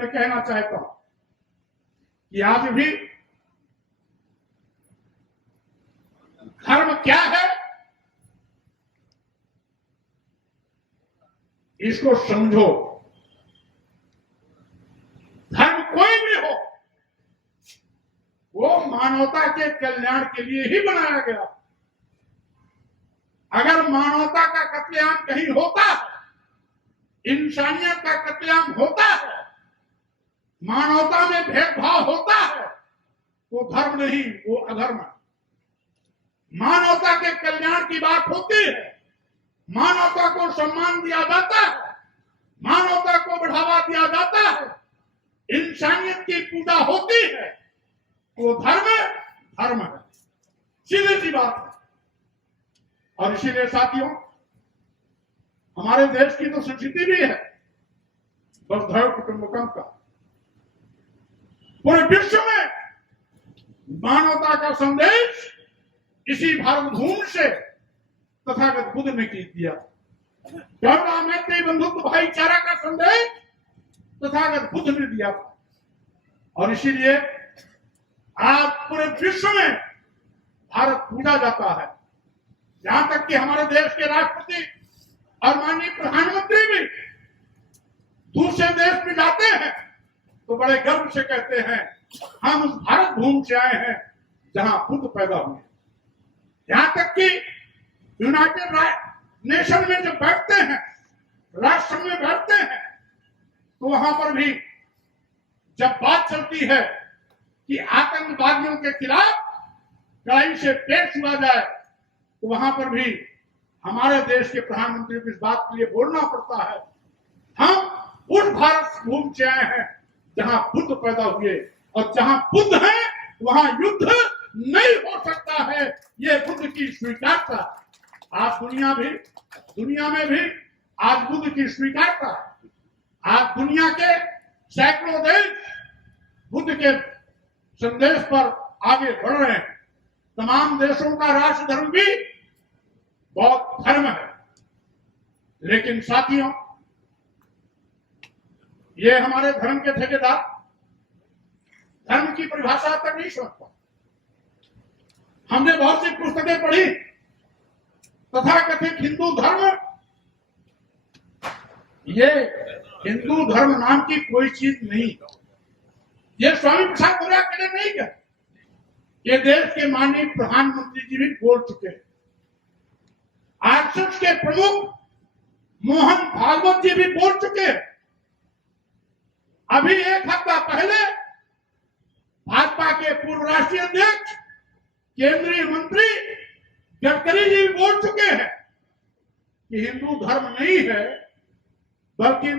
मैं कहना चाहता हूं कि आज भी धर्म क्या है इसको समझो। धर्म कोई भी हो वो मानवता के कल्याण के लिए ही बनाया गया। अगर मानवता का कत्लेआम कहीं होता है, इंसानियत का कत्लेआम होता है, मानवता में भेदभाव होता है, तो धर्म नहीं वो अधर्म है। मानवता के कल्याण की बात होती है, मानवता को सम्मान दिया जाता है, मानवता को बढ़ावा दिया जाता है, इंसानियत की पूजा होती है, वो धर्म धर्म है, सीधी सी बात है। और इसीलिए साथियों, हमारे देश की तो संस्कृति भी है वसुधैव कुटुंबकम का। पूरे विश्व में मानवता का संदेश इसी भारत भूमि से तथागत बुद्ध ने दिया। करुणा मैत्री बंधुत्व भाईचारा का संदेश तथागत बुद्ध ने दिया था। और इसीलिए आज पूरे विश्व में भारत पूजा जाता है। यहां तक कि हमारे देश के राष्ट्रपति और माननीय प्रधानमंत्री भी दूसरे देश में जाते हैं तो बड़े गर्व से कहते हैं हम उस भारत भूमि से आए हैं जहां बुद्ध पैदा हुए। यहां तक कि यूनाइटेड नेशन में जब बैठते हैं, राष्ट्र में बैठते हैं, तो वहां पर भी जब बात चलती है कि आतंकवादियों के खिलाफ कड़ाई से पेश हुआ जाए, तो वहां पर भी हमारे देश के प्रधानमंत्री को इस बात के लिए बोलना पड़ता है हम उस भारत भूमि से आए हैं जहां बुद्ध पैदा हुए, और जहां बुद्ध है वहां युद्ध नहीं हो सकता है। ये बुद्ध की स्वीकारता। आज दुनिया में भी आज बुद्ध की स्वीकारता है। आज दुनिया के सैकड़ों देश बुद्ध के संदेश पर आगे बढ़ रहे हैं। तमाम देशों का राष्ट्र धर्म भी बौद्ध धर्म है। लेकिन साथियों, ये हमारे धर्म के ठेकेदार धर्म की परिभाषा तक नहीं समझ पाते। हमने बहुत सी पुस्तकें पढ़ी, तथाकथित हिंदू धर्म, ये हिंदू धर्म नाम की कोई चीज नहीं। ये स्वामी प्रसाद मौर्य के लिए नहीं कहते, ये देश के माननीय प्रधानमंत्री जी भी बोल चुके हैं। आरएसएस के प्रमुख मोहन भागवत जी भी बोल चुके हैं। अभी एक हफ्ता पहले भाजपा के पूर्व राष्ट्रीय अध्यक्ष केंद्रीय मंत्री गडकरी जी भी बोल चुके हैं कि हिंदू धर्म नहीं है बल्कि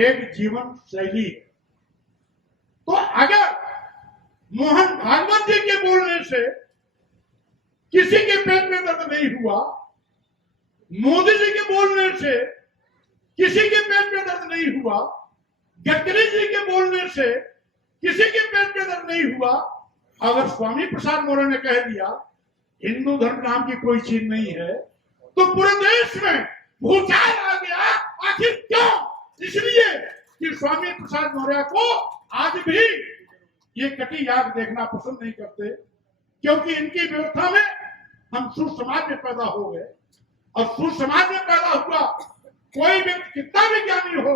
एक जीवन शैली है। तो अगर मोहन भागवत जी के बोलने से किसी के पेट में दर्द नहीं हुआ, मोदी जी के बोलने से किसी के पेट में दर्द नहीं हुआ, गडकरी जी के बोलने से किसी के पेट में दर्द नहीं हुआ, अगर स्वामी प्रसाद मौर्य ने कह दिया हिंदू धर्म नाम की कोई चीज नहीं है, तो पूरे देश में भूचाल आ गया। आखिर क्यों? इसलिए कि स्वामी प्रसाद मौर्य को आज भी ये कटी आग देखना पसंद नहीं करते, क्योंकि इनकी व्यवस्था में हम सुर समाज में पैदा हो गए, और सुर समाज में पैदा हुआ कोई व्यक्ति कितना भी ज्ञानी हो,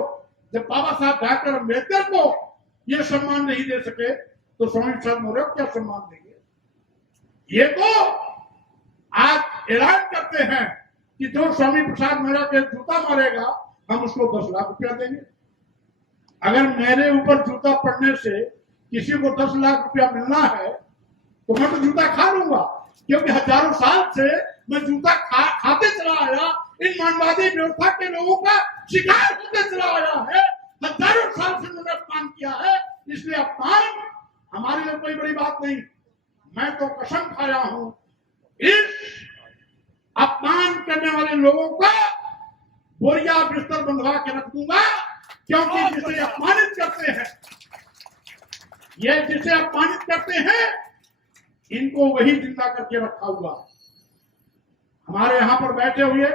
जब बाबा साहब डॉक्टर अम्बेडकर को ये सम्मान नहीं दे सके तो स्वामी प्रसाद मौर्य को क्या सम्मान देंगे? ये तो आज ऐलान करते हैं कि जो स्वामी प्रसाद मौर्य के जूता मारेगा हम उसको 10 लाख रुपया देंगे। अगर मेरे ऊपर जूता पड़ने से किसी को 10 लाख रुपया मिलना है तो मैं तो जूता खा लूंगा, क्योंकि हजारों साल से मैं जूता खाते चला आया, इन मानवादी व्यवस्था के लोगों का शिकार होते चला आया है। हजारों साल से मैंने अपमान किया है, इसलिए अपमान हमारे लिए कोई बड़ी बात नहीं। मैं तो कसम खाया हूं इस अपमान करने वाले लोगों का बोरिया बिस्तर बंधवा के रख दूंगा, क्योंकि जिसे अपमानित करते हैं, ये जिसे अपमानित करते हैं, इनको वही जिंदा करके रखा हुआ। हमारे यहां पर बैठे हुए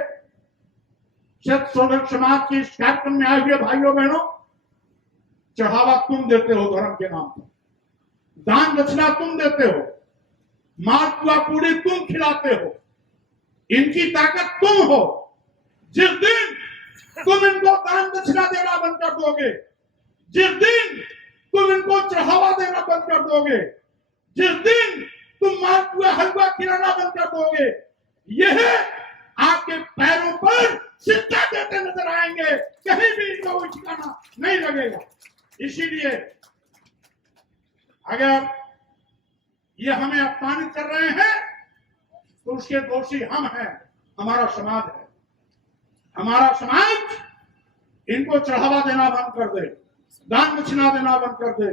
सत शोधक समाज के इस कार्यक्रम में आए हुए भाइयों बहनों, चढ़ावा तुम देते हो धर्म के नाम पर, दान दक्षिणा तुम देते हो, मालपुआ पूरी तुम खिलाते हो, इनकी ताकत तुम हो। जिस दिन तुम इनको दान दक्षिणा देना बंद कर दोगे, जिस दिन तुम इनको चढ़ावा देना बंद कर दोगे, जिस दिन तुम मालपुआ हलवा खिलाना बंद कर दोगे, यह आपके पैरों पर सिक्का देते नजर आएंगे, कहीं भी इनका कोई ठिकाना नहीं लगेगा। इसीलिए अगर ये हमें अपमानित कर रहे हैं तो उसके दोषी हम हैं, हमारा समाज है। हमारा समाज इनको चढ़ावा देना बंद कर दे, दान दक्षिणा देना बंद कर दे,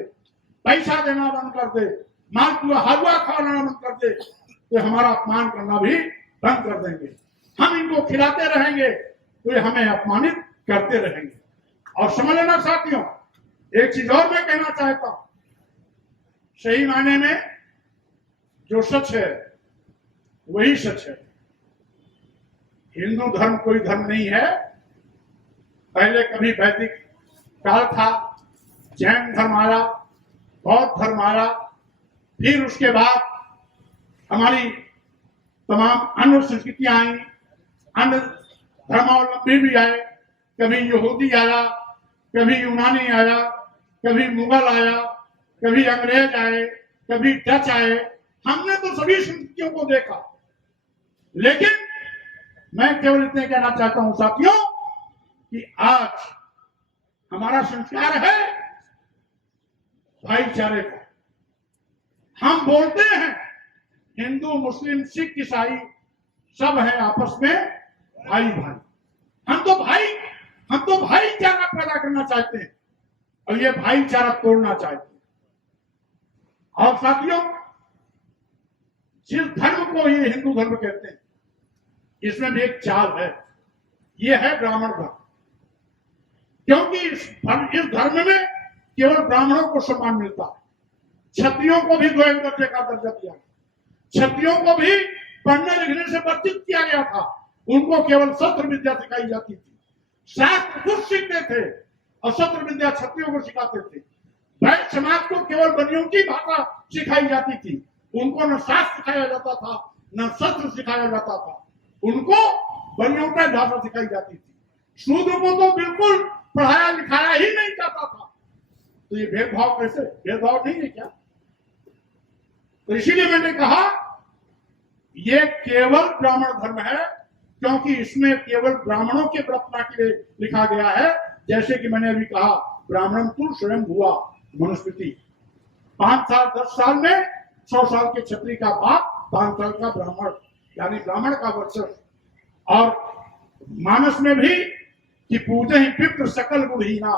पैसा देना बंद कर दे, मालपुआ हलवा खाना बंद कर दे, तो हमारा अपमान करना भी बंद कर देंगे। हम इनको खिलाते रहेंगे तो ये हमें अपमानित करते रहेंगे। और समझ लेना साथियों, एक चीज और मैं कहना चाहता हूं, सही मायने में जो सच है वही सच है। हिंदू धर्म कोई धर्म नहीं है। पहले कभी वैदिक काल था, जैन धर्म आया, बौद्ध धर्म आया, फिर उसके बाद हमारी तमाम अन्य संस्कृतियां आई, अन्य धर्मावलंबी भी आए। कभी यहूदी आया, कभी यूनानी आया, कभी मुगल आया, कभी अंग्रेज आए, कभी डच आए। हमने तो सभी संस्कृतियों को देखा, लेकिन मैं केवल इतने कहना चाहता हूं साथियों कि आज हमारा संस्कार है भाईचारे का। हम बोलते हैं हिंदू मुस्लिम सिख ईसाई सब है आपस में भाई भाई। हम तो भाईचारा पैदा करना चाहते हैं और ये भाईचारा तोड़ना चाहते हैं। और साथियों, जिस धर्म को ये हिंदू धर्म कहते हैं, इसमें भी एक चाल है, ये है ब्राह्मण धर्म। क्योंकि इस धर्म में केवल ब्राह्मणों को सम्मान मिलता है, क्षत्रियों को भी द्वैत दर्जे का दर्जा दिया गया, क्षत्रियों को भी पढ़ने लिखने से वंचित किया गया था। उनको केवल शस्त्र विद्या सिखाई जाती थी, शास्त्र खुद सीखते थे और शस्त्र विद्या क्षत्रियों को सिखाते थे। वैश्य समाज को केवल बनियों की भाषा सिखाई जाती थी, उनको न शास्त्र सिखाया जाता था न शस्त्र सिखाया जाता था, उनको बनियों की भाषा सिखाई जाती थी। शूद्र को तो बिल्कुल पढ़ाया लिखाया ही नहीं जाता था। तो ये भेदभाव कैसे? भेदभाव नहीं है क्या? तो इसीलिए मैंने कहा ये केवल ब्राह्मण धर्म है, क्योंकि इसमें केवल ब्राह्मणों के व्रतना के लिए लिखा गया है। जैसे कि मैंने अभी कहा, ब्राह्मण तू स्वयं हुआ मनुस्मृति। 5 साल 10 साल में 100 साल के क्षत्रिय का बाप, 5 साल का ब्राह्मण, यानी ब्राह्मण का वर्चस्व। और मानस में भी कि पूजे ही पितृ सकल गुणहीना,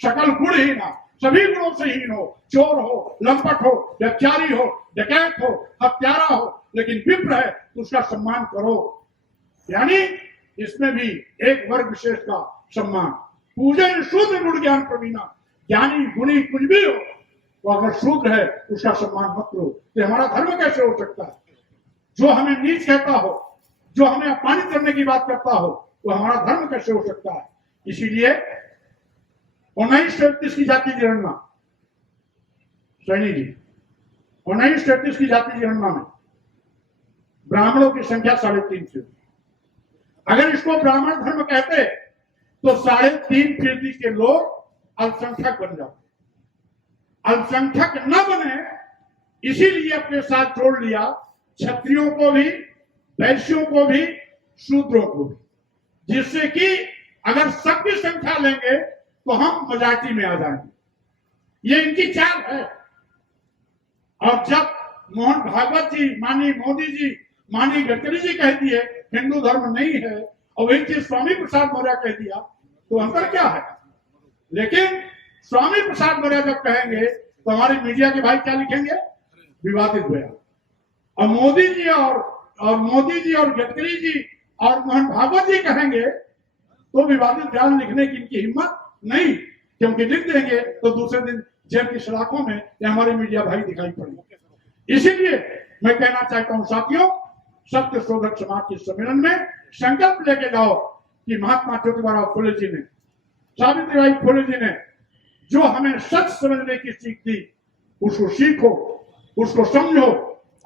सकल गुणहीना, सभी गुणों से हीन हो, चोर हो, लंपट हो, व्यभिचारी हो, डकैत हो, हत्यारा हो, लेकिन विप्र है तो उसका सम्मान करो। यानी इसमें भी एक वर्ग विशेष का सम्मान। पूजन शूद्र गुण ज्ञान प्रवीणा, ज्ञानी गुणी कुछ भी हो, तो अगर शूद्र है उसका सम्मान मत करो। तो हमारा धर्म कैसे हो सकता है? जो हमें नीच कहता हो, जो हमें अपमानित करने की बात करता हो, वो हमारा धर्म कैसे हो सकता है? इसीलिए 1933 की जाति जनगणना, सैनी जी, 1933 की जाति जनगणना में ब्राह्मणों की संख्या 3.5 थी। अगर इसको ब्राह्मण धर्म कहते तो 3.5% के लोग अल्पसंख्यक बन जाते। अल्पसंख्यक न बने इसीलिए अपने साथ जोड़ लिया क्षत्रियों को भी, वैश्यों को भी, शूद्रों को भी, जिससे कि अगर सबकी संख्या लेंगे तो हम मेजॉरिटी में आ जाएंगे। ये इनकी चाल है। और जब मोहन भागवत जी, माननीय मोदी जी, माननीय गडकरी जी कह दिए हिंदू धर्म नहीं है, और वही चीज स्वामी प्रसाद मौर्य कह दिया, तो अंतर क्या है? लेकिन स्वामी प्रसाद मौर्य जब कहेंगे तो हमारे मीडिया के भाई क्या लिखेंगे? विवादित बयान। और मोदी जी और गडकरी जी और मोहन भागवत जी कहेंगे तो विवादित बयान लिखने की इनकी हिम्मत नहीं, क्योंकि लिख देंगे तो दूसरे दिन जेल की सलाखों में हमारे मीडिया भाई दिखाई पड़ेंगे। इसीलिए मैं कहना चाहता हूं साथियों, सत्य शोधक समाज के सम्मेलन में संकल्प लेके जाओ कि महात्मा ज्योतिबा फुले जी ने, सावित्रीबाई फुले जी ने जो हमें सच समझने की सीख दी, उसको सीखो, उसको समझो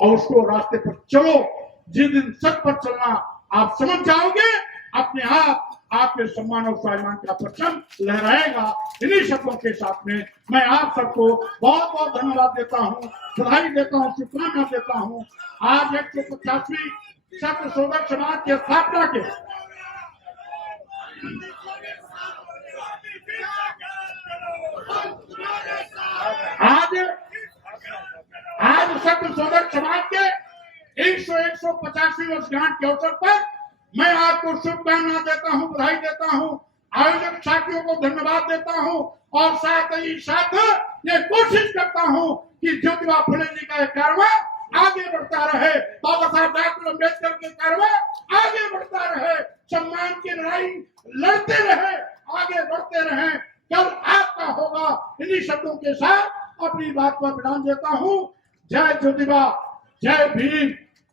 और उसको रास्ते पर चलो। जिस दिन सच पर चलना आप समझ जाओगे, अपने आप आपके सम्मान और स्वाभिमान का परचम लहराएगा। इन्हीं शब्दों के साथ में मैं आप सबको बहुत बहुत धन्यवाद देता हूँ, बधाई देता हूँ, शुभकामना देता हूँ। आज 150वीं सत्य शोधक समाज की स्थापना के आज सत्य शोधक समाज के 150वीं वर्षगांठ के अवसर पर मैं आपको शुभकामना देता हूं, बधाई देता हूं, आयोजक साथियों को धन्यवाद देता हूं और साथ ही साथ ये कोशिश करता हूं कि ज्योतिबा फुले जी का कारवां आगे बढ़ता रहे, बाबा साहब डॉक्टर अम्बेडकर के कारवां आगे बढ़ता रहे, सम्मान की लड़ाई लड़ते रहे, आगे बढ़ते रहे। कल आपका होगा। इन्हीं शब्दों के साथ अपनी बात पर विराम देता हूं। जय ज्योतिबा, जय भीम,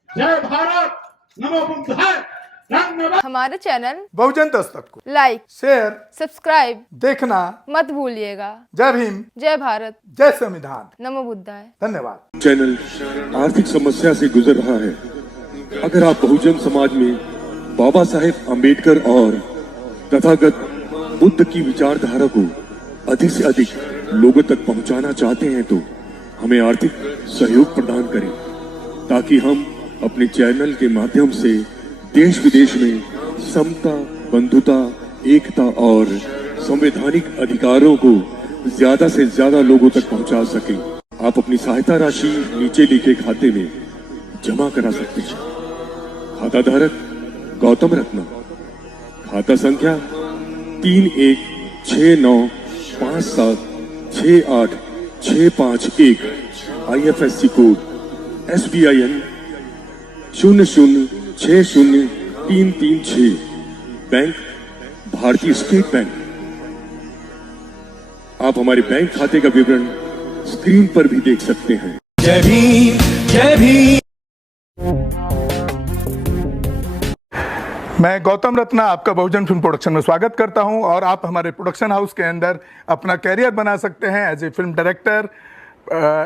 जय भारत, नमो बुद्धाय। धन्यवाद। हमारे चैनल बहुजन दस्तक को लाइक, शेयर, सब्सक्राइब देखना मत भूलिएगा। जय भीम, जय भारत, जय संविधान, नमो बुद्धाय। धन्यवाद। चैनल आर्थिक समस्या से गुजर रहा है। अगर आप बहुजन समाज में बाबा साहेब अम्बेडकर और तथागत बुद्ध की विचारधारा को अधिक से अधिक लोगों तक पहुंचाना चाहते हैं तो हमें आर्थिक सहयोग प्रदान करें, ताकि हम अपने चैनल के माध्यम से देश विदेश में समता, बंधुता, एकता और संवैधानिक अधिकारों को ज्यादा से ज्यादा लोगों तक पहुंचा सकें। आप अपनी सहायता राशि नीचे लिखे खाते में जमा करा सकते हैं। खाता धारक गौतम रत्ना, खाता संख्या 3169576865 IFSC कोड SBIN 0060336, बैंक भारतीय स्टेट बैंक। आप हमारे बैंक खाते का विवरण स्क्रीन पर भी देख सकते हैं। जय भीम, जय भीम। मैं गौतम रत्ना आपका बहुजन फिल्म प्रोडक्शन में स्वागत करता हूं और आप हमारे प्रोडक्शन हाउस के अंदर अपना कैरियर बना सकते हैं as a film director,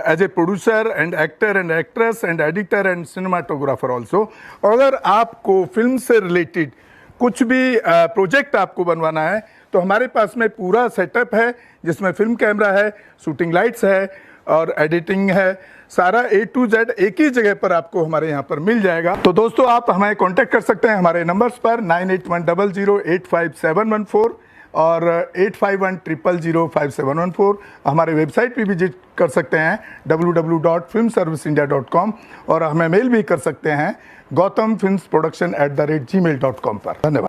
as a producer and actor and actress and editor and cinematographer also. अगर आपको फिल्म से रिलेटेड कुछ भी प्रोजेक्ट आपको बनवाना है तो हमारे पास में पूरा सेटअप है, जिसमें फिल्म कैमरा है, शूटिंग लाइट्स है और एडिटिंग है। सारा A to Z एक ही जगह पर आपको हमारे यहाँ पर मिल जाएगा। तो दोस्तों आप हमें कांटेक्ट कर सकते हैं हमारे नंबर्स पर 9810085714 और 8510005714। हमारे वेबसाइट पे विजिट कर सकते हैं www.filmserviceindia.com और हमें मेल भी कर सकते हैं gautamfilmsproduction@gmail.com पर। धन्यवाद।